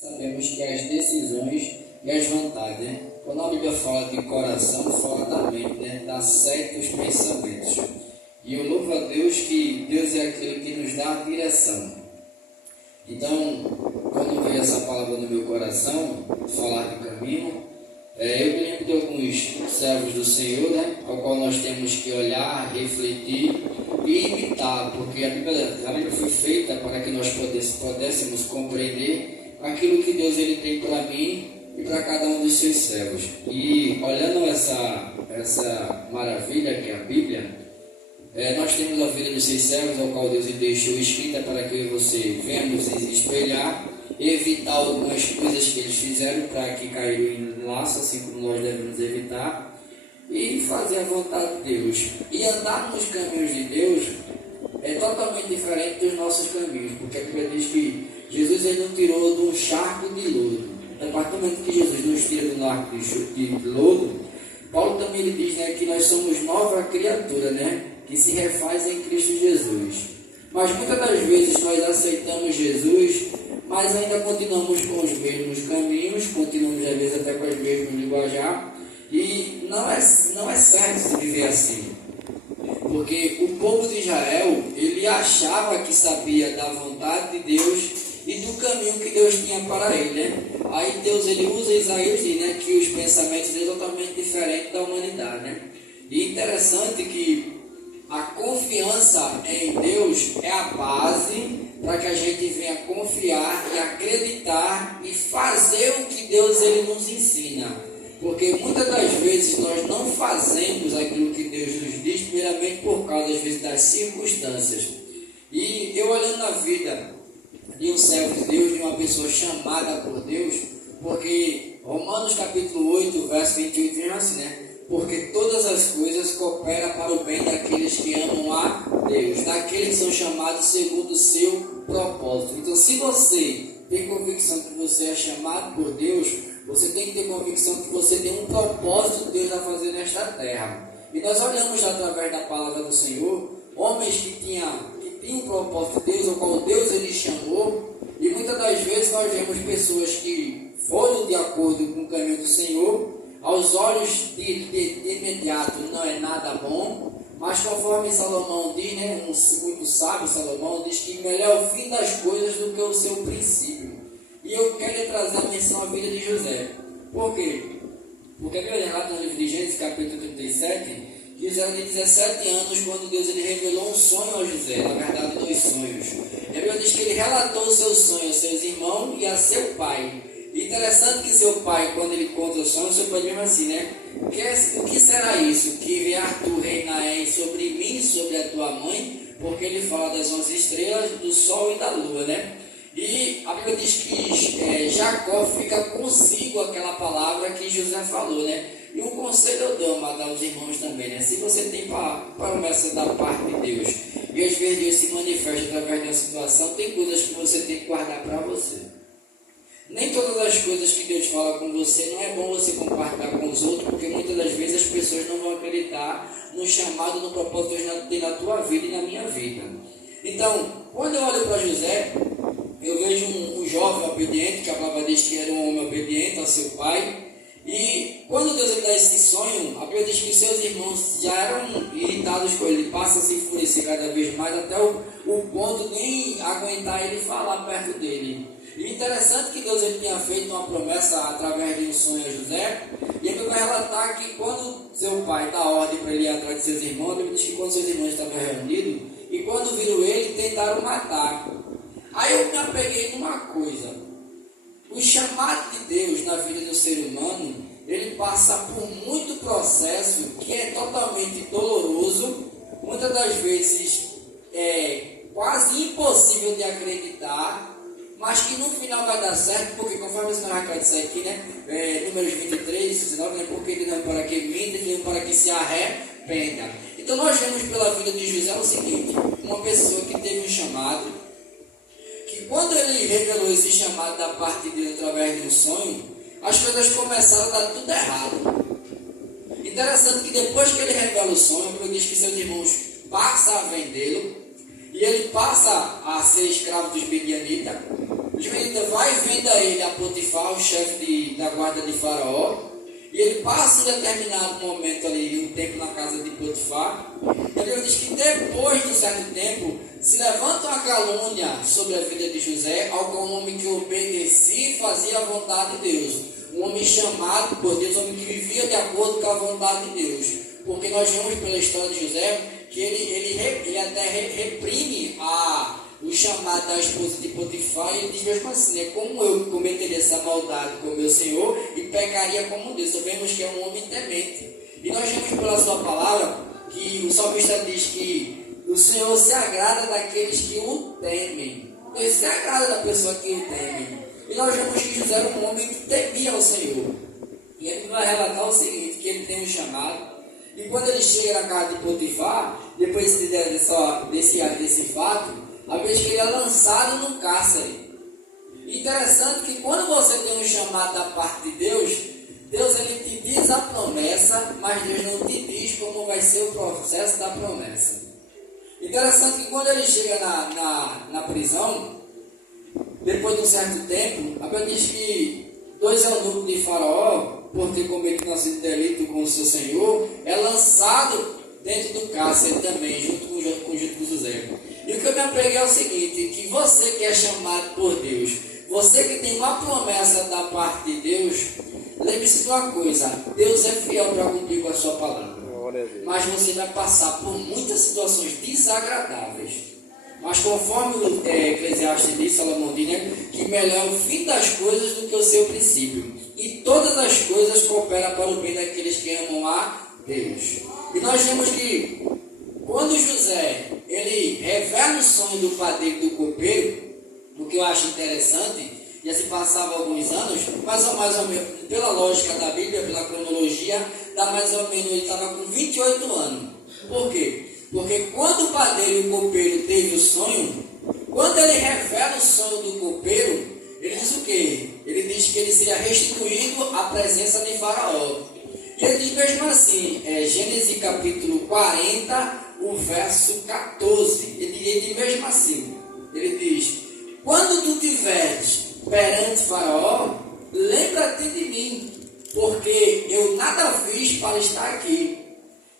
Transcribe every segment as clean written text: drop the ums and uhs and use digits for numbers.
Sabemos que as decisões e as vontades, né? Quando a Bíblia fala de coração, fala da mente, né? Da sete dos pensamentos. E eu louvo a Deus que Deus é aquele que nos dá a direção. Então, quando veio essa palavra no meu coração, falar de caminho, eu me lembro de alguns servos do Senhor, né? Ao qual nós temos que olhar, refletir e imitar, porque a Bíblia foi feita para que nós pudéssemos compreender aquilo que Deus ele tem para mim e para cada um dos seus servos. E olhando essa maravilha que é a Bíblia, nós temos a vida dos seus servos, ao qual Deus deixou escrita para que você venhamos espelhar, evitar algumas coisas que eles fizeram para que caiam em laço, assim como nós devemos evitar, e fazer a vontade de Deus. E andar nos caminhos de Deus é totalmente diferente dos nossos caminhos, porque a Bíblia diz que Jesus ele nos tirou de um charco de lodo. A partir do momento que Jesus nos tira do narco de lodo, Paulo também ele diz, né, que nós somos nova criatura, né, que se refaz em Cristo Jesus. Mas muitas das vezes nós aceitamos Jesus, mas ainda continuamos com os mesmos caminhos, continuamos às vezes até com os mesmos linguajar, e não é certo se viver assim. Porque o povo de Israel, ele achava que sabia da vontade de Deus e do caminho que Deus tinha para ele, né? Aí Deus ele usa Isaías, né, que os pensamentos dele são totalmente diferentes da humanidade, né? E interessante que a confiança em Deus é a base para que a gente venha confiar e acreditar e fazer o que Deus ele nos ensina. Porque muitas das vezes nós não fazemos aquilo que Deus nos diz, primeiramente por causa, às vezes, das circunstâncias. E eu olhando na vida de um servo de Deus, de uma pessoa chamada por Deus, porque Romanos capítulo 8, verso 28 diz assim, né? Porque todas as coisas cooperam para o bem daqueles que amam a Deus, daqueles que são chamados segundo o seu propósito. Então, se você tem convicção que você é chamado por Deus, você tem que ter convicção que você tem um propósito que Deus vai fazer nesta terra. E nós olhamos através da palavra do Senhor, homens que tinham um propósito de Deus, ao qual Deus ele chamou, e muitas das vezes nós vemos pessoas que foram de acordo com o caminho do Senhor, aos olhos de imediato não é nada bom, mas conforme Salomão diz, né, muito sábio Salomão, diz que melhor é o fim das coisas do que o seu princípio. E eu quero trazer a menção à vida de José. Por quê? Porque a Bíblia relata no livro de Gênesis, capítulo 37, que José tinha 17 anos quando Deus ele revelou um sonho a José, na verdade 2 sonhos. A Bíblia diz que ele relatou o seu sonho a seus irmãos e a seu pai. E interessante que seu pai, quando ele conta o sonho, seu pai diz assim, né? O que será isso? Que vier tu reinar sobre mim, sobre a tua mãe? Porque ele fala das 11 estrelas, do sol e da lua, né? E a Bíblia diz que Jacó fica consigo aquela palavra que José falou, né? E um conselho eu dou, mas aos irmãos também, né? Se você tem promessa da parte de Deus, e às vezes Deus se manifesta através de uma situação, tem coisas que você tem que guardar para você. Nem todas as coisas que Deus fala com você, não é bom você compartilhar com os outros, porque muitas das vezes as pessoas não vão acreditar no chamado, no propósito que Deus tem na tua vida e na minha vida. Então, quando eu olho para José, eu vejo um jovem obediente, que a palavra diz que era um homem obediente ao seu pai. E quando Deus lhe dá esse sonho, a Bíblia diz que seus irmãos já eram irritados com ele, passa a se enfurecer cada vez mais, até o ponto de nem aguentar ele falar perto dele. E interessante que Deus ele tinha feito uma promessa através de um sonho a José, e ele vai relatar que quando seu pai dá ordem para ele ir atrás de seus irmãos, ele diz que quando seus irmãos estavam reunidos, e quando viram ele, tentaram matar. Aí eu me apeguei numa coisa: o chamado de Deus na vida do ser humano, ele passa por muito processo que é totalmente doloroso, muitas das vezes é quase impossível de acreditar, mas que no final vai dar certo, porque conforme você vai disso aqui, né? Números 23, 19, né? Porque ele não é para que minta, ele não é para que se arrependa. Então nós vemos pela vida de José o seguinte: uma pessoa que teve um chamado, que quando ele revelou esse chamado da parte dele através de um sonho, as coisas começaram a dar tudo errado. Interessante que depois que ele revela o sonho, a Bíblia diz que seus irmãos passam a vendê-lo, e e ele passa a ser escravo dos midianitas. Os midianitas vai e venda ele a Potifar, o chefe da guarda de Faraó, e ele passa um determinado momento ali, um tempo na casa de Potifar. E a Bíblia diz que depois de um certo tempo, se levanta uma calúnia sobre a vida de José, ao qual um homem que obedecia e fazia a vontade de Deus. Um homem chamado por Deus, um homem que vivia de acordo com a vontade de Deus. Porque nós vemos pela história de José que ele até reprime o chamado da esposa de Potifar, e ele diz mesmo assim, né, como eu cometeria essa maldade com o meu Senhor e pecaria como Deus. Então vemos que é um homem temente. E nós vemos pela sua palavra que o salmista diz que o Senhor se agrada daqueles que o temem. Então ele se agrada da pessoa que o teme. E nós vemos que José era um homem que temia ao Senhor. E ele vai relatar o seguinte, que ele tem um chamado. E quando ele chega na casa de Potifar, depois desse fato, a vez que ele é lançado no cárcere. Interessante que quando você tem um chamado da parte de Deus, Deus ele te diz a promessa, mas Deus não te diz como vai ser o processo da promessa. Interessante que quando ele chega na prisão, depois de um certo tempo, a Bíblia diz que 2 eunucos de Faraó, por ter cometido um delito com o seu senhor, é lançado dentro do cárcere também, junto com José. E o que eu me apeguei é o seguinte, que você que é chamado por Deus, você que tem uma promessa da parte de Deus, lembre-se de uma coisa, Deus é fiel para cumprir com a sua palavra. Mas você vai passar por muitas situações desagradáveis. Mas conforme o Eclesiastes diz, Salomão diz, né, que melhor é o fim das coisas do que o seu princípio. E todas as coisas cooperam para o bem daqueles que amam a Deus. E nós vemos que quando José ele revela o sonho do padeiro e do copeiro, o que eu acho interessante, e assim passava alguns anos, mais ou menos, pela lógica da Bíblia, pela cronologia, dá mais ou menos, ele estava com 28 anos. Por quê? Porque quando o padeiro e o copeiro teve o sonho, quando ele revela o sonho do copeiro, ele diz o quê? Ele diz que ele seria restituído à presença de Faraó. E ele diz mesmo assim, Gênesis capítulo 40, o verso 14, ele diz mesmo assim, ele diz, quando tu tiveres perante Faraó, lembra-te de mim, porque eu nada fiz para estar aqui.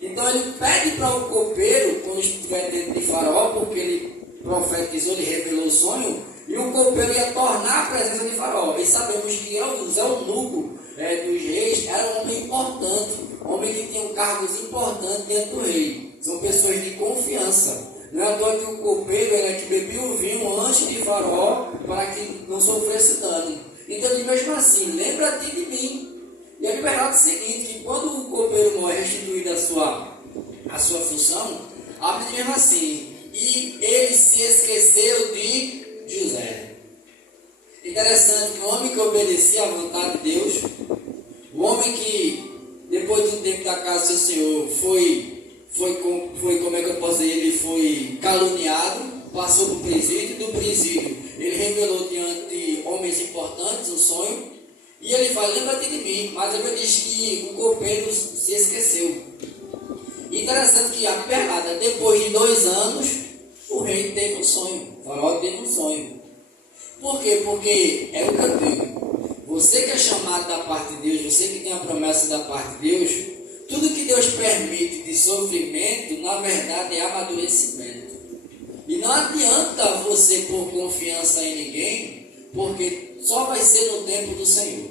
Então ele pede para o copeiro, quando estiver dentro de Faraó, porque ele profetizou, ele revelou o sonho, e o copeiro ia tornar a presença de Faraó. E sabemos que os eunucos dos reis era um homem importante, homem que tinha cargos importantes dentro do rei. São pessoas de confiança. Não é à toa que o copeiro era que bebia o vinho antes de Faraó para que não sofresse dano. Então ele mesmo assim, lembra-te de mim. E a Bíblia relata o seguinte, que quando o copeiro morre restituído a sua função, a Bíblia diz mesmo assim, e ele se esqueceu de José. Interessante que o homem que obedecia à vontade de Deus, o homem que depois de um tempo da casa do seu Senhor foi como é que eu posso dizer, ele foi caluniado, passou para o presídio, do presídio ele revelou diante de homens importantes um sonho, e ele fala, lembra-te de mim, mas ele diz que o copeiro se esqueceu. Interessante que a perrada, depois de 2 anos, o rei teve um sonho, o Faraó teve um sonho. Por quê? Porque é o que eu digo, você que é chamado da parte de Deus, você que tem a promessa da parte de Deus, tudo que Deus permite de sofrimento, na verdade é amadurecimento. E não adianta você pôr confiança em ninguém, porque só vai ser no tempo do Senhor.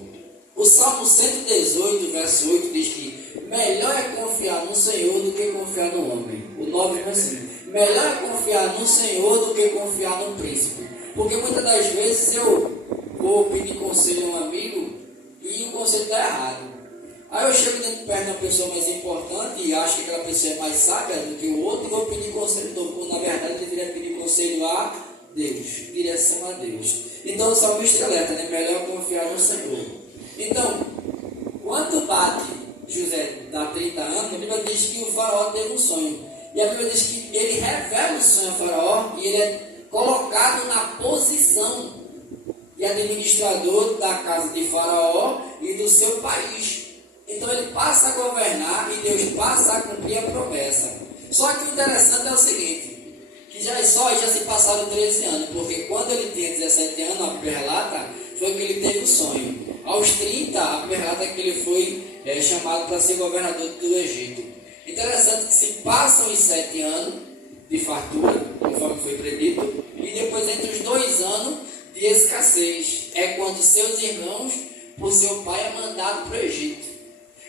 O Salmo 118, verso 8 diz que melhor é confiar no Senhor do que confiar no homem. O 9 é assim, melhor é confiar no Senhor do que confiar no príncipe. Porque muitas das vezes eu vou pedir conselho a um amigo e o conselho está errado. Aí eu chego dentro perto de uma pessoa mais importante e acho que aquela pessoa é mais sábia do que o outro e vou pedir conselho, quando na verdade eu deveria pedir conselho a Deus, direção a Deus. Então o salmista alerta, né? Melhor confiar no Senhor. Então, quando bate José dá 30 anos, a Bíblia diz que o Faraó teve um sonho. E a Bíblia diz que ele revela o sonho ao Faraó e ele é colocado na posição de administrador da casa de Faraó e do seu país. Então ele passa a governar e Deus passa a cumprir a promessa. Só que o interessante é o seguinte, que E já se passaram 13 anos, porque quando ele tinha 17 anos, a primeira relata, foi que ele teve o sonho. Aos 30, a primeira relata é que ele foi chamado para ser governador do Egito. Interessante que se passam os 7 anos de fartura, conforme foi predito, e depois entre os 2 anos de escassez. É quando seus irmãos, por seu pai, é mandado para o Egito.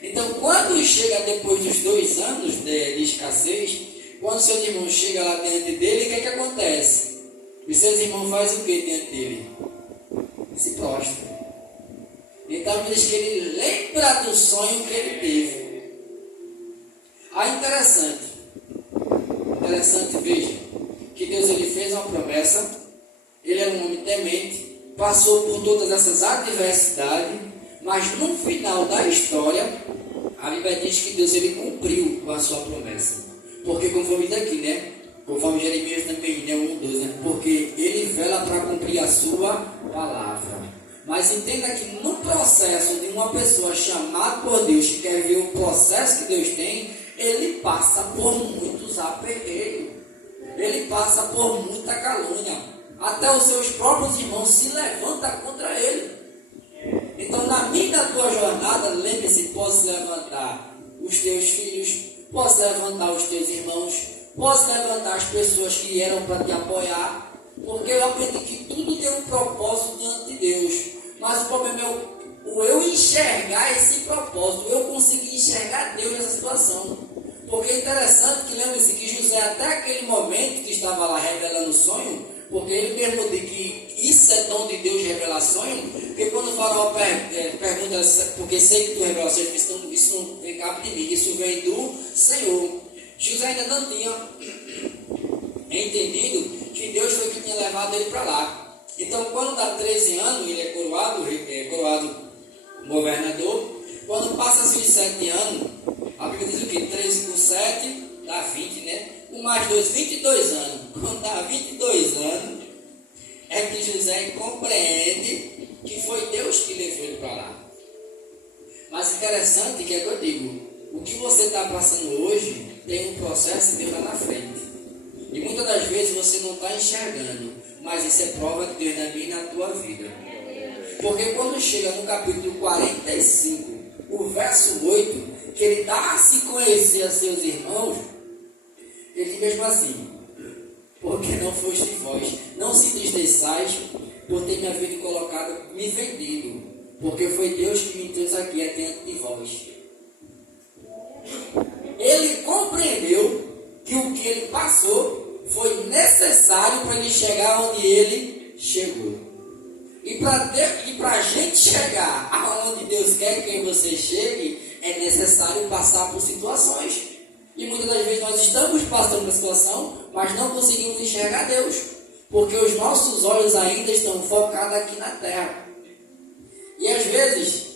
Então, quando chega depois dos 2 anos de escassez, quando seus irmãos chegam lá diante dele, o que acontece? Os seus irmãos fazem o que diante dele? Se prostram. Então diz que ele lembra do sonho que ele teve. Interessante, veja, que Deus ele fez uma promessa, ele era um homem temente, passou por todas essas adversidades, mas no final da história, a Bíblia diz que Deus ele cumpriu com a sua promessa. Porque conforme daqui, né? Conforme Jeremias também, né? 1:12, né? Porque ele vela para cumprir a sua palavra. Mas entenda que no processo de uma pessoa chamada por Deus, que quer ver o processo que Deus tem, ele passa por muitos aperreios. Ele passa por muita calúnia. Até os seus próprios irmãos se levantam contra ele. Então, na minha e na tua jornada, lembre-se, posso levantar os teus filhos, posso levantar os teus irmãos, posso levantar as pessoas que vieram para te apoiar, porque eu aprendi que tudo tem um propósito diante de Deus. Mas o problema é o eu enxergar esse propósito, eu conseguir enxergar Deus nessa situação. Porque é interessante que lembre-se que José, até aquele momento que estava lá revelando o sonho, porque ele mesmo diz que isso é dom de Deus, revelar sonho, porque quando o faraó pergunta, porque sei que tu revela sonho, isso não vem cá de mim, isso vem do Senhor. José ainda não tinha entendido que Deus foi que tinha levado ele para lá. Então, quando dá 13 anos, ele é coroado governador. Quando passa-se os 7 anos, a Bíblia diz o quê? 13 com 7 dá 20, né? Com mais 2, 22 anos. Quando dá 22 anos, é que José compreende que foi Deus que levou ele para lá. Mas interessante que é que eu digo, o que você está passando hoje tem um processo de Deus lá na frente. E muitas das vezes você não está enxergando, mas isso é prova de Deus na minha e na tua vida. Porque quando chega no capítulo 45, o verso 8, que ele dá a se conhecer a seus irmãos, ele diz mesmo assim: porque não foste vós, não se entristeçais por ter me havido colocado, me vendido, porque foi Deus que me trouxe aqui diante de vós. Ele compreendeu que o que ele passou foi necessário para ele chegar onde ele chegou. E para a gente chegar aonde Deus quer que você chegue, é necessário passar por situações. E muitas das vezes nós estamos passando por situação, mas não conseguimos enxergar Deus, porque os nossos olhos ainda estão focados aqui na terra. E às vezes,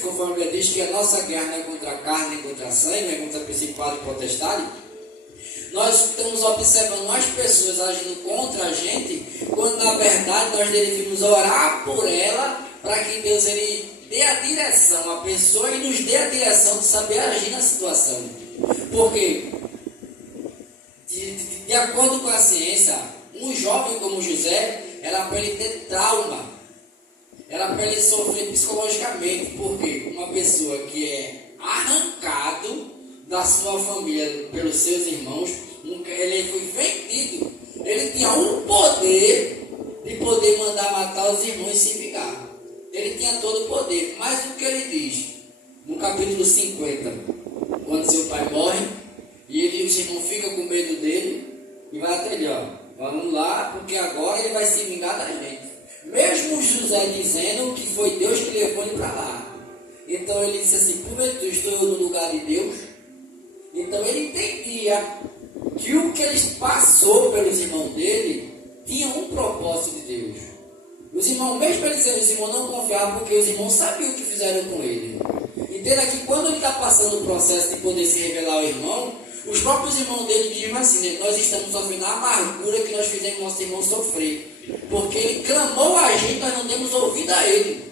conforme a Bíblia diz que a nossa guerra não é contra a carne, nem contra a sangue, não é contra principado e potestade, nós estamos observando as pessoas agindo contra a gente, quando na verdade nós devemos orar por ela, para que Deus ele dê a direção à pessoa e nos dê a direção de saber agir na situação. Porque, de acordo com a ciência, um jovem como José, era para ele ter trauma, era para ele sofrer psicologicamente, porque uma pessoa que é arrancado da sua família pelos seus irmãos, ele foi vendido, ele tinha um poder de poder mandar matar os irmãos e se vingar. Ele tinha todo o poder, mas o que ele diz no capítulo 50, quando seu pai morre e os irmãos ficam com medo dele e vai até ele, vamos lá, porque agora ele vai se vingar da gente. Mesmo José dizendo que foi Deus que levou ele para lá. Então ele disse assim: porventura estou eu no lugar de Deus? Então ele entendia que o que ele passou pelos irmãos dele tinha um propósito de Deus. Os irmãos, mesmo ele dizendo, os irmãos não confiavam, porque os irmãos sabiam o que fizeram com ele. Entenda que quando ele está passando o processo de poder se revelar ao irmão, os próprios irmãos dele dizem assim, né? Nós estamos sofrendo a amargura que nós fizemos nosso irmão sofrer, porque ele clamou a gente, nós não demos ouvido a ele.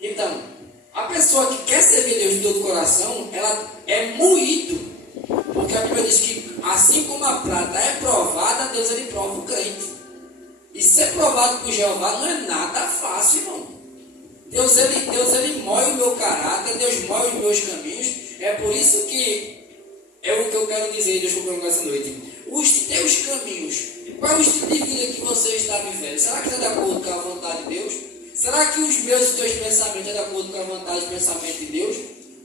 Então, a pessoa que quer servir Deus de todo o coração, ela é moído. Porque a Bíblia diz que assim como a prata é provada, Deus ele prova o crente. E ser provado por Jeová não é nada fácil, irmão. Deus ele moe o meu caráter, Deus moe os meus caminhos. É por isso que é o que eu quero dizer, Deus com essa noite. Os teus caminhos, qual é o estilo de vida que você está vivendo? Será que está de acordo com a vontade de Deus? Será que os meus e teus pensamentos estão de acordo com a vontade e pensamento de Deus?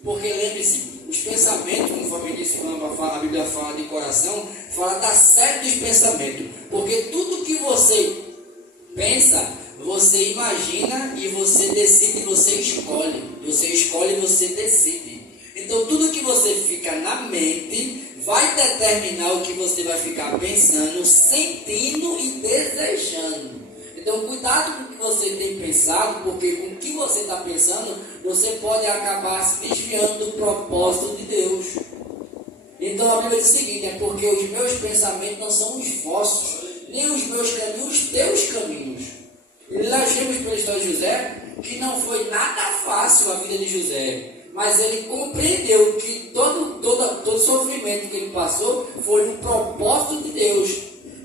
Porque lembre-se, os pensamentos, conforme disse a Bíblia fala de coração, fala da sede dos pensamentos. Porque tudo que você pensa, você imagina e você decide e você escolhe. Você escolhe e você decide. Então tudo que você fica na mente vai determinar o que você vai ficar pensando, sentindo e desejando. Então cuidado com o que você tem pensado, porque com o que você está pensando, você pode acabar se desviando do propósito de Deus. Então a Bíblia diz o seguinte, é porque os meus pensamentos não são os vossos, nem os meus caminhos, os teus caminhos. E nós vimos pela história de José, que não foi nada fácil a vida de José. Mas ele compreendeu que todo sofrimento que ele passou foi um propósito de Deus.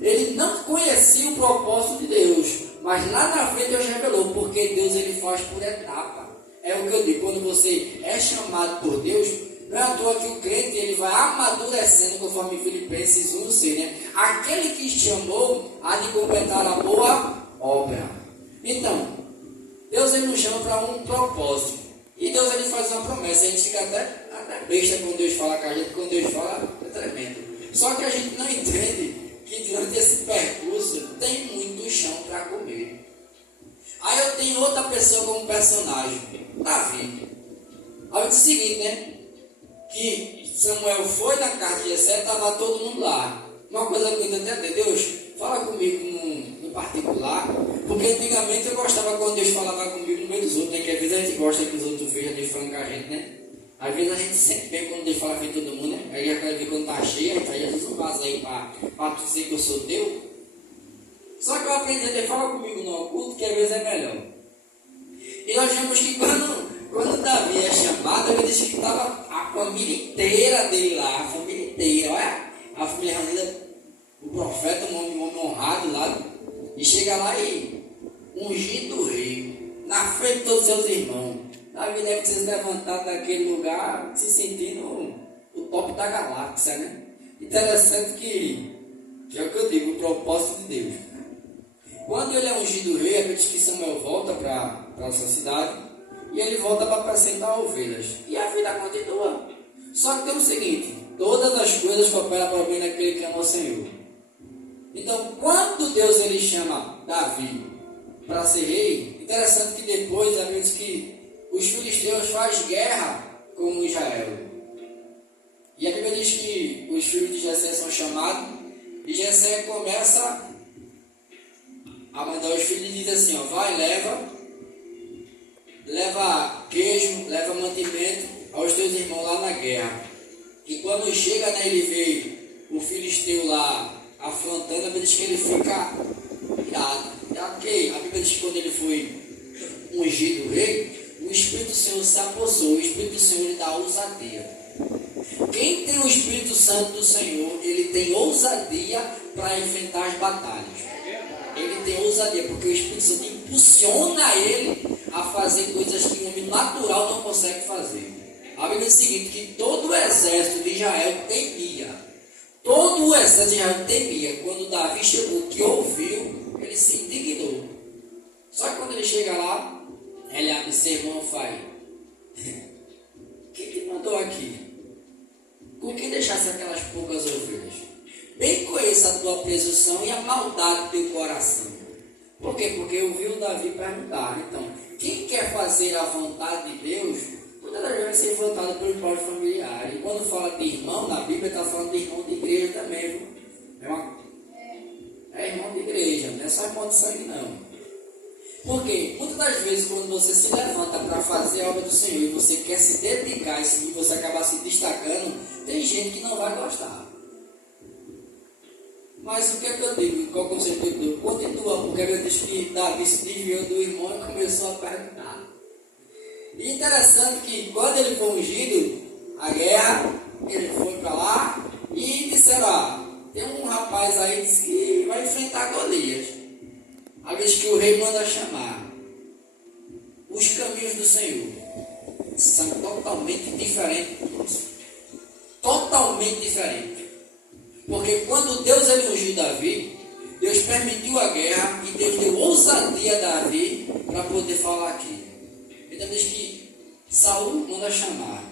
Ele não conhecia o propósito de Deus, mas lá na frente Deus revelou, porque Deus ele faz por etapa. É o que eu digo, quando você é chamado por Deus, não é à toa que o crente ele vai amadurecendo, conforme Filipenses 1:6, né? Aquele que chamou há de completar a boa obra. Então, Deus ele nos chama para um propósito. E Deus ele faz uma promessa, a gente fica até besta quando Deus fala com a gente, quando Deus fala é tremendo. Só que a gente não entende que durante esse percurso tem muito chão para comer. Aí eu tenho outra pessoa como personagem, Davi. Aí eu disse o seguinte, né? Que Samuel foi na casa de Jessé, estava todo mundo lá. Uma coisa que eu entendo, Deus, fala comigo no particular, porque antigamente eu gostava quando Deus falava comigo no meio dos outros, né? Que às vezes a gente gosta que os outros vejam Deus falando com a gente, né? Às vezes a gente sente bem quando Deus fala com todo mundo, né? Aí já quero ver quando está cheio, aí Jesus não vaza aí para dizer que eu sou teu. Só que eu aprendi a Deus fala comigo no oculto, que às vezes é melhor. E nós vemos que quando Davi é chamado, ele disse que estava a família inteira dele lá, a família inteira, olha, a família reunida, o profeta, um homem honrado lá, e chega lá e ungido do rei, na frente de todos os seus irmãos. Davi deve ter se levantado daquele lugar, se sentindo o top da galáxia, né? Interessante que é o que eu digo, o propósito de Deus. Quando ele é ungido do rei, a gente diz que Samuel volta para a sua cidade, e ele volta para apacentar ovelhas. E a vida continua. Só que tem o seguinte, todas as coisas cooperam para o bem daquele que ama o Senhor. Então, quando Deus ele chama Davi para ser rei, interessante que depois a Bíblia diz que os filisteus fazem guerra com Israel. E a Bíblia diz que os filhos de Jessé são chamados, e Jessé começa a mandar os filhos e diz assim, ó, vai, leva queijo, leva mantimento aos teus irmãos lá na guerra. E quando chega, né, ele vê o filisteu lá afrontando, a Bíblia diz que ele fica irado. Porque a Bíblia diz que quando ele foi ungido rei, o Espírito do Senhor se apossou, o Espírito do Senhor lhe dá ousadia. Quem tem o Espírito Santo do Senhor, ele tem ousadia para enfrentar as batalhas. Ele tem ousadia, porque o Espírito Santo impulsiona ele a fazer coisas que o homem natural não consegue fazer. A Bíblia diz o seguinte, que todo o exército de Israel temia. Todo o exército de Israel temia. Quando Davi chegou, que ouviu, ele se indignou. Só que quando ele chega lá, ele abre seu irmão e fala, quem te mandou aqui? Por que deixasse aquelas poucas ovelhas? Bem conheça a tua presunção e a maldade do teu coração. Por quê? Porque eu vi o Davi perguntar. Então, quem quer fazer a vontade de Deus, todas as vezes vai ser votado pelo próprio familiar. E quando fala de irmão, na Bíblia está falando de irmão de igreja também, viu? É irmão de igreja, não é só irmão de sangue, não. Porque muitas das vezes, quando você se levanta para fazer a obra do Senhor e você quer se dedicar e você acaba se destacando, tem gente que não vai gostar. Mas o que é que eu digo? Qual conceito que eu digo? Continua, porque eu disse que Davi se desviou do irmão e começou a perguntar. E interessante que quando ele foi ungido, a guerra, ele foi para lá e disseram, tem um rapaz aí que diz que vai enfrentar Golias. A vez que o rei manda chamar. Os caminhos do Senhor são totalmente diferentes do nosso. Totalmente diferentes. Porque quando Deus ele ungiu Davi, Deus permitiu a guerra e Deus deu ousadia a Davi para poder falar aqui. Então diz que Saul manda chamar.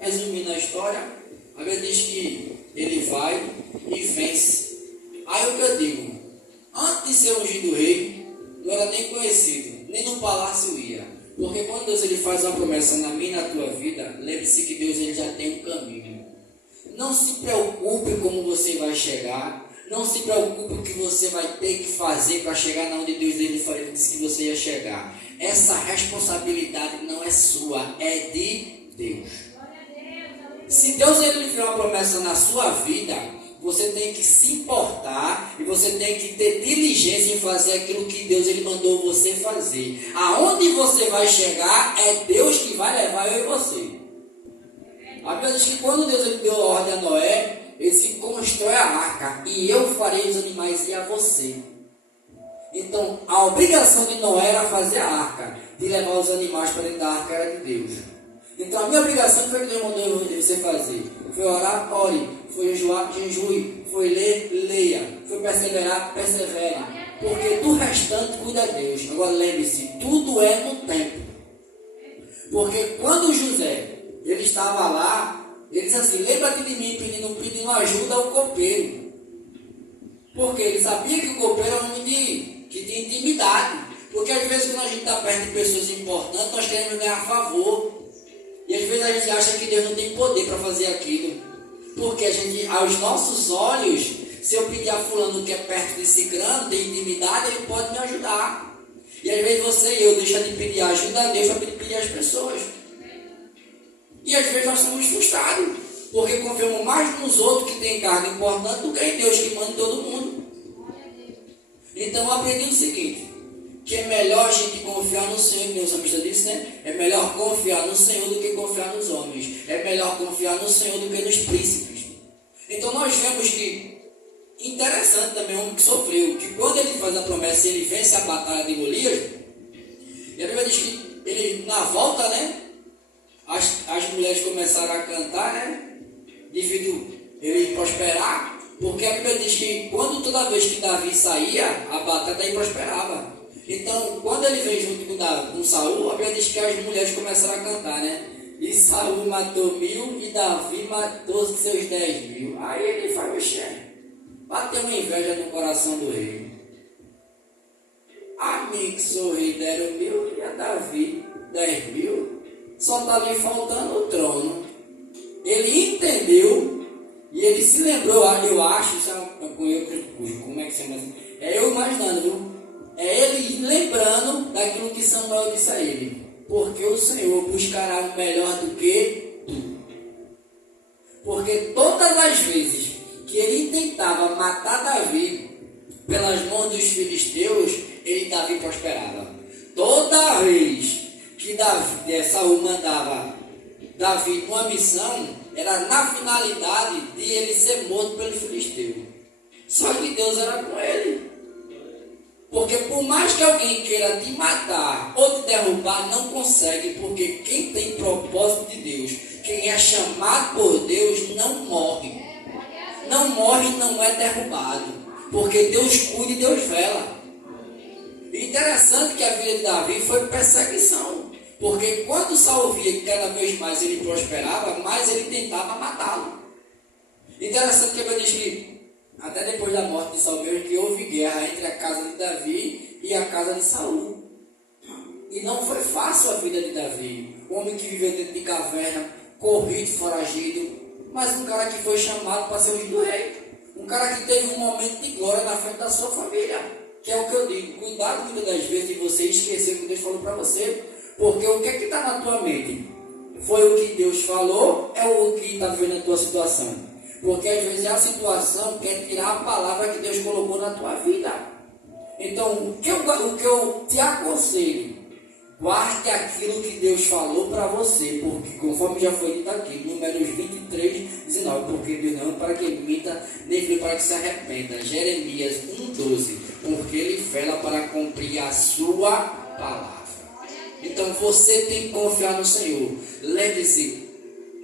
Resumindo a história, a Bíblia diz que ele vai e vence. Aí o que eu digo, antes de ser ungido rei, não era nem conhecido, nem no palácio ia. Porque quando Deus ele faz uma promessa na minha e na tua vida, lembre-se que Deus ele já tem um caminho. Não se preocupe como você vai chegar. Não se preocupe o que você vai ter que fazer para chegar na onde Deus ele disse que você ia chegar. Essa responsabilidade não é sua, é de Deus. Se Deus ele fizer uma promessa na sua vida, você tem que se importar e você tem que ter diligência em fazer aquilo que Deus ele mandou você fazer. Aonde você vai chegar é Deus que vai levar eu e você. A Bíblia diz que quando Deus ele deu a ordem a Noé, ele se constrói a arca e eu farei os animais e a você. Então a obrigação de Noé era fazer a arca, de levar os animais para dentro da arca era de Deus. Então a minha obrigação foi que Deus mandou você fazer. Foi orar, ore. Foi jejuar, jejue. Foi ler, leia. Foi perseverar, persevere. Porque do restante cuida Deus. Agora lembre-se, tudo é no tempo. Porque quando José, ele estava lá, ele disse assim, lembra-te de mim pedindo ajuda ao copeiro. Porque ele sabia que o copeiro era um homem que tinha intimidade. Porque às vezes quando a gente está perto de pessoas importantes, nós queremos ganhar favor. E às vezes a gente acha que Deus não tem poder para fazer aquilo. Porque a gente, aos nossos olhos, se eu pedir a fulano que é perto de ciclano, tem intimidade, ele pode me ajudar. E às vezes você e eu deixamos de pedir ajuda a Deus para pedir às pessoas. E às vezes nós somos frustrados. Porque confiamos mais nos outros que têm cargo importante do que em Deus que manda em todo mundo. Então eu aprendi o seguinte. Que é melhor a gente confiar no Senhor, que o salmista disse, né? É melhor confiar no Senhor do que confiar nos homens. É melhor confiar no Senhor do que nos príncipes. Então nós vemos que, interessante também, um homem que sofreu, que quando ele faz a promessa, ele vence a batalha de Golias, e a Bíblia diz que ele, na volta, né? As mulheres começaram a cantar, né? Devido ele prosperar, porque a Bíblia diz que quando toda vez que Davi saía, a batalha daí prosperava. Então, quando ele veio junto com Saul, a Bíblia diz que as mulheres começaram a cantar, né? E Saul matou 1000 e Davi matou seus 10.000. Aí ele faz mexer. Bateu uma inveja no coração do rei. A mim que sou rei deram 1000 e a Davi 10.000. Só está ali faltando o trono. Ele entendeu e ele se lembrou, eu acho, como é que se chama assim? É eu imaginando, viu? É ele lembrando daquilo que Samuel disse a ele. Porque o Senhor buscará o melhor do que tu. Porque todas as vezes que ele tentava matar Davi pelas mãos dos filisteus, Davi prosperava. Toda vez que Saul mandava Davi numa missão, era na finalidade de ele ser morto pelo filisteu. Só que Deus era com ele. Porque por mais que alguém queira te matar ou te derrubar, não consegue. Porque quem tem propósito de Deus, quem é chamado por Deus, não morre. Não morre e não é derrubado. Porque Deus cuida e Deus vela. Interessante que a vida de Davi foi perseguição. Porque quando Saul via que cada vez mais ele prosperava, mais ele tentava matá-lo. Interessante que a Bíblia diz que até depois da morte de Saul, que houve guerra entre a casa de Davi e a casa de Saul. E não foi fácil a vida de Davi. Um homem que viveu dentro de caverna, corrido, foragido, mas um cara que foi chamado para ser o do rei. Um cara que teve um momento de glória na frente da sua família. Que é o que eu digo, cuidado muitas das vezes de você esquecer o que Deus falou para você. Porque o que é que está na tua mente? Foi o que Deus falou, é o que está vendo na tua situação. Porque às vezes a situação quer tirar a palavra que Deus colocou na tua vida. Então, o que eu te aconselho, Guarde aquilo que Deus falou para você, porque conforme já foi dito aqui, Números 23, 19, porque Deus não é para que minta, nem veio para que se arrependa. Jeremias 1,12, porque Ele vela para cumprir a sua palavra. Então você tem que confiar no Senhor. Lembre-se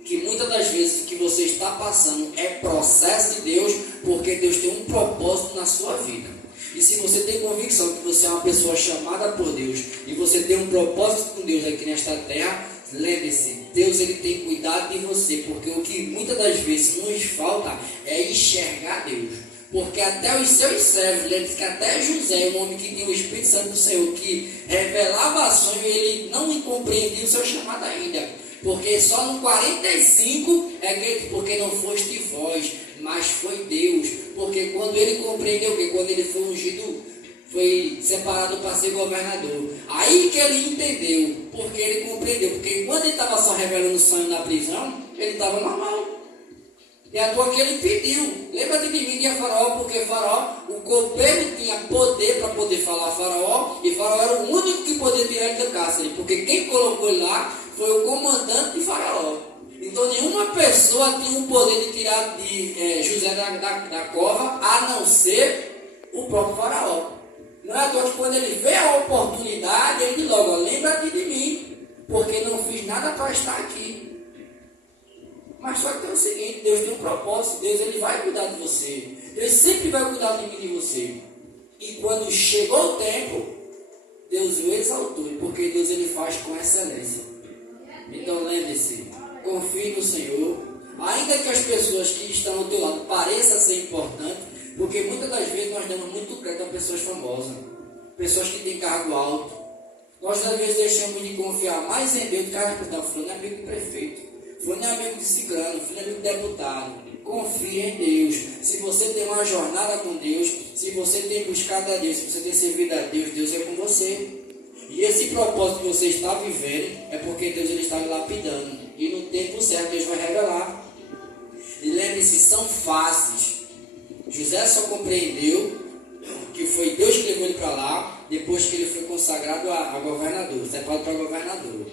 que muitas das vezes que você está passando é processo de Deus, porque Deus tem um propósito na sua vida. E se você tem convicção que você é uma pessoa chamada por Deus e você tem um propósito com Deus aqui nesta terra, lembre-se, Deus ele tem cuidado de você, porque o que muitas das vezes nos falta é enxergar Deus. Porque até os seus servos, lembre-se que até José, um homem que tinha o Espírito Santo do Senhor, que revelava sonho, ele não compreendia o seu chamado ainda. Porque só no 45 é que, porque não foste vós, mas foi Deus. Porque quando ele compreendeu que quando ele foi ungido, foi separado para ser governador. Aí que ele entendeu, porque ele compreendeu. Porque quando ele estava só revelando o sonho na prisão, ele estava normal. E a toa que ele pediu, lembra-te de mim, tinha Faraó, porque Faraó, o copeiro tinha poder para poder falar a Faraó, e Faraó era o único que podia tirar ele do cárcere, porque quem colocou ele lá foi o comandante de Faraó. Então nenhuma pessoa tinha o poder de tirar de José da cova, a não ser o próprio Faraó. Não é à toa que quando ele vê a oportunidade, ele diz logo, lembra-te de mim, porque não fiz nada para estar aqui. Mas só que tem o seguinte, Deus tem um propósito, Deus ele vai cuidar de você. Deus sempre vai cuidar de mim e de você. E quando chegou o tempo, Deus o exaltou, porque Deus ele faz com excelência. Então lembre-se, confie no Senhor. Ainda que as pessoas que estão ao teu lado pareçam ser importantes, porque muitas das vezes nós damos muito crédito a pessoas famosas, pessoas que têm cargo alto. Nós às vezes deixamos de confiar mais em Deus do que a fulano é amigo do prefeito. Fulano é amigo de ciclano, fulano é amigo de deputado. Confie em Deus. Se você tem uma jornada com Deus, se você tem buscado a Deus, se você tem servido a Deus, Deus é com você. E esse propósito que você está vivendo é porque Deus ele está lapidando. E no tempo certo Deus vai revelar. E lembre-se, são fases. José só compreendeu que foi Deus que levou ele para lá, depois que ele foi consagrado a governador, separado para governador.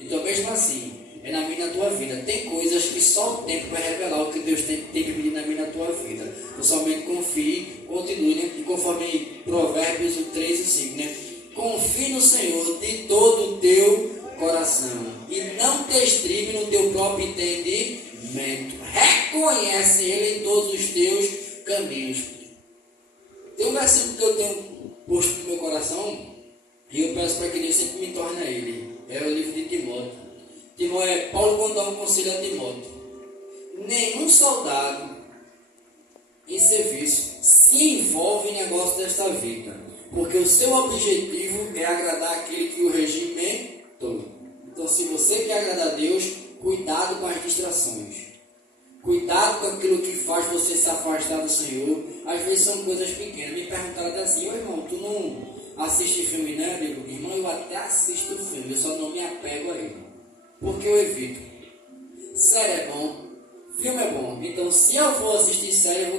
Então mesmo assim, é na minha e na tua vida. Tem coisas que só o tempo vai revelar o que Deus tem que pedir na minha e na tua vida. Então somente confie, continue, né? E conforme Provérbios 3 e 5, né? Confie no Senhor de todo o teu coração e não te estribe no teu próprio entendimento. Reconhece Ele em todos os teus caminhos. Tem um versículo que eu tenho posto no meu coração e eu peço para que Deus sempre me torne a ele. É o livro de Timóteo. Paulo quando dá um conselho a Timóteo: nenhum soldado em serviço se envolve em negócio desta vida, porque o seu objetivo é agradar aquele que o regimentou. Então, se você quer agradar a Deus, cuidado com as distrações, cuidado com aquilo que faz você se afastar do Senhor. Às vezes são coisas pequenas. Me perguntaram até assim: ô irmão, tu não assiste filme, né? Eu digo: irmão, eu até assisto filme, eu só não me apego a ele, porque eu evito. Série é bom, filme é bom. Então, se eu for assistir série, eu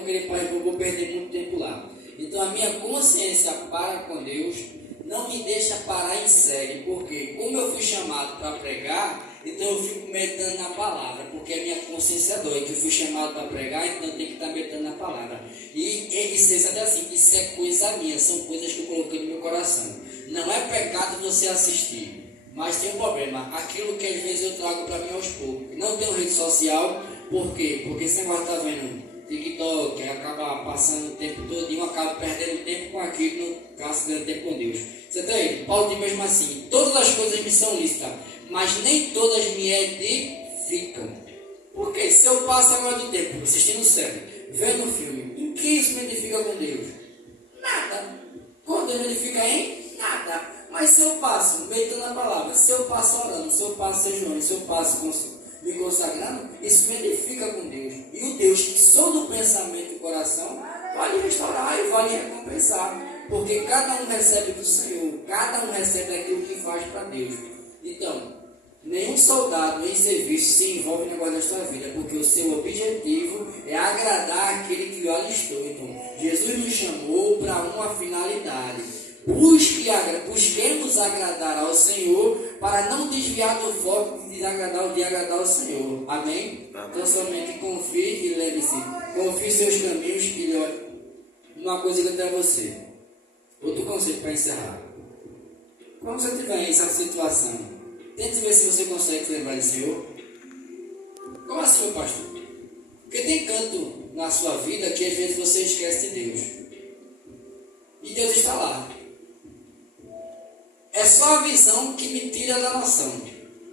vou perder muito tempo lá. Então, a minha consciência para com Deus não me deixa parar em série, porque como eu fui chamado para pregar, então eu fico meditando na palavra, porque a minha consciência dói, que eu fui chamado para pregar, então eu tenho que estar meditando na palavra. E isso é assim, isso é coisa minha, são coisas que eu coloquei no meu coração. Não é pecado você assistir. Mas tem um problema, aquilo que às vezes eu trago para mim aos poucos. Não tenho rede social, por quê? Porque você vai estar vendo TikTok, acaba passando o tempo todo e acaba perdendo tempo com aquilo, não acaba ganhando tempo com Deus. Você tá aí? Paulo diz mesmo assim: todas as coisas me são lícitas, mas nem todas me edificam. Porque se eu passo a maioria do tempo assistindo série, vendo filme, em que isso me edifica com Deus? Nada. Quando Deus me edifica em nada. Mas se eu passo meditando na palavra, se eu passo orando, se eu passo jejuando, se eu passo me consagrando, isso me edifica com Deus. E o Deus que sou do pensamento e do coração vai lhe restaurar e vai lhe recompensar. Porque cada um recebe do Senhor, cada um recebe aquilo que faz para Deus. Então, nenhum soldado em serviço se envolve no negócio da sua vida, porque o seu objetivo é agradar aquele que o alistou. Então, Jesus nos chamou para uma finalidade. Busque busquemos agradar ao Senhor para não desviar do foco de agradar ao Senhor. Amém? Então somente confie e lembre-se, confie em seus caminhos e uma coisa que eu tenho a você. Outro conselho para encerrar. Quando você estiver em essa situação, tente ver se você consegue se lembrar do Senhor. Como assim, meu pastor? Porque tem canto na sua vida que às vezes você esquece de Deus. E Deus está lá. É só a visão que me tira da noção.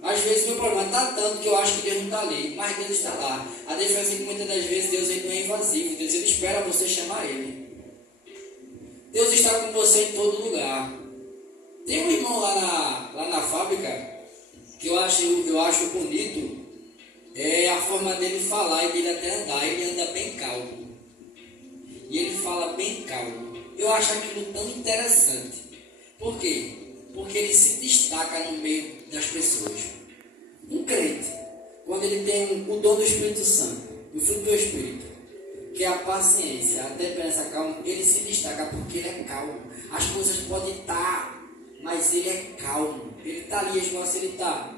Às vezes meu problema está tanto que eu acho que Deus não está ali, mas Deus está lá. A diferença é que muitas das vezes Deus ele não é invasivo. Deus ele espera você chamar Ele. Deus está com você em todo lugar. Tem um irmão lá na fábrica que eu acho bonito. É a forma dele falar e dele até andar. Ele anda bem calmo. E ele fala bem calmo. Eu acho aquilo tão interessante. Por quê? Porque ele se destaca no meio das pessoas. Um crente, quando ele tem o dom do Espírito Santo, o fruto do Espírito, que é a paciência, a temperança, calma, ele se destaca porque ele é calmo. As coisas podem estar, mas ele é calmo. Ele está ali, igual se ele está.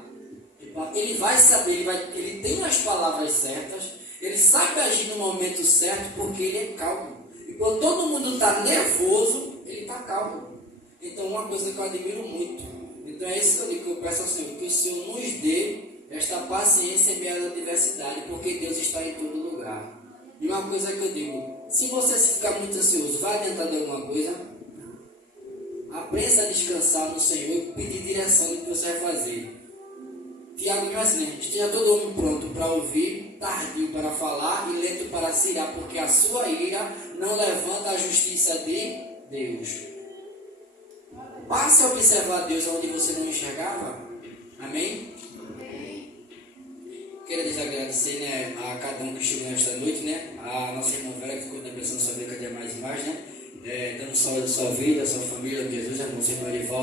Ele vai saber, ele tem as palavras certas, ele sabe agir no momento certo porque ele é calmo. E quando todo mundo está nervoso, ele está calmo. Então, uma coisa que eu admiro muito. Então, é isso que eu peço ao Senhor, que o Senhor nos dê esta paciência em meio à adversidade, porque Deus está em todo lugar. E uma coisa que eu digo, se você ficar muito ansioso, vai adiantar de alguma coisa? Aprenda a descansar no Senhor e pedir direção do que você vai fazer. Tiago diz assim, esteja todo homem pronto para ouvir, tardio para falar e lento para se irar, porque a sua ira não levanta a justiça de Deus. Passe a observar Deus onde você não enxergava. Amém? Quero agradecer, a cada um que chegou nesta noite, a nossa irmã Vera que ficou depressão sobre cada dia mais e mais, dando saúde à sua vida, à sua família, Jesus, a irmã Marivaldo.